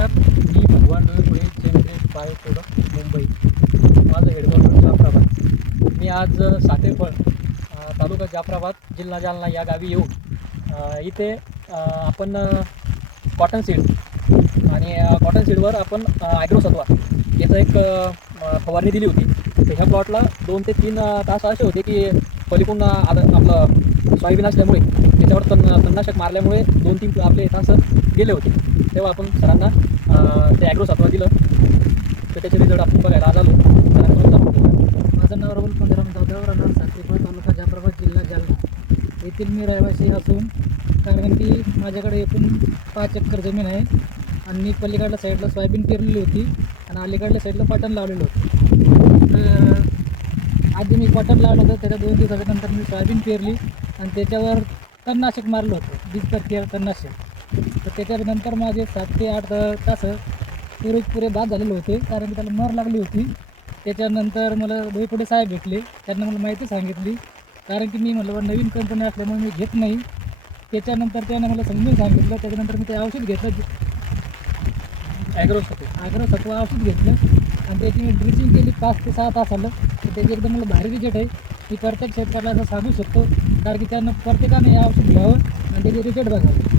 नमस्कार, मी भगवान डोईपुळे चेंबरे bio product Mumbai. माझं हेडक्वार्टर जाफराबाद. मी आज सातेफळ तालुका जाफराबाद जिल्हा जालना या गावी येऊन इथे आपण कॉटन सीड आणि कॉटन सीडवर आपण ॲग्रोसत्वा याचं एक फवारणी दिली होती. तर ह्या प्लॉटला 2 ते 3 तास असे होते की पलीकडून आपलं सोयाबीन असल्यामुळे त्याच्यावर तणनाशक मारल्यामुळे 2-3 आपले तास गेले होते. तेव्हा आपण सरांना ते ॲग्रोसत्वा दिलं, तर त्याचे रिझल्ट आपण बघायला आज आलो. माझं नाव राहुल पंधराम जाधव, राहणार सातेफळ तालुका जाफराबाद जिल्हा जालना. येथील मी रहिवासी असून कारण की माझ्याकडे एकूण 5 एकर जमीन आहे आणि मी पलीकडल्या साईडला सोयाबीन पेरलेली होती आणि अलीकडल्या साईडला कॉटन लावलेलं होतं. तर आधी मी कॉटन लावलं होतं, त्याच्या 2 दिवसाच्या नंतर मी सोयाबीन पेरली आणि त्याच्यावर तणनाशक मारलं होतं, 20% तणनाशक. तर त्याच्यानंतर माझे 7 ते 8 तास पुरे बाद झालेले होते, कारण की त्याला मर लागली होती. त्याच्यानंतर मला डोईपुळे साहेब भेटले, त्यांना मला माहिती सांगितली, कारण की मी म्हटलं नवीन कंपनी असल्यामुळे मी घेत नाही. त्याच्यानंतर त्याने मला समजून सांगितलं. त्याच्यानंतर मी ते औषध घेतलं, ॲग्रोसत्व औषध घेतलं आणि त्याची मी ड्रिचिंग केली 5 ते 6 तासाला. तर त्याची एकदम मला भारी रिजल्ट आहे. मी प्रत्येक शेतकऱ्याला असं सांगू शकतो, कारण की त्यांना प्रत्येकाने हे औषध घ्यावं आणि त्याचे रिजल्ट बघावं.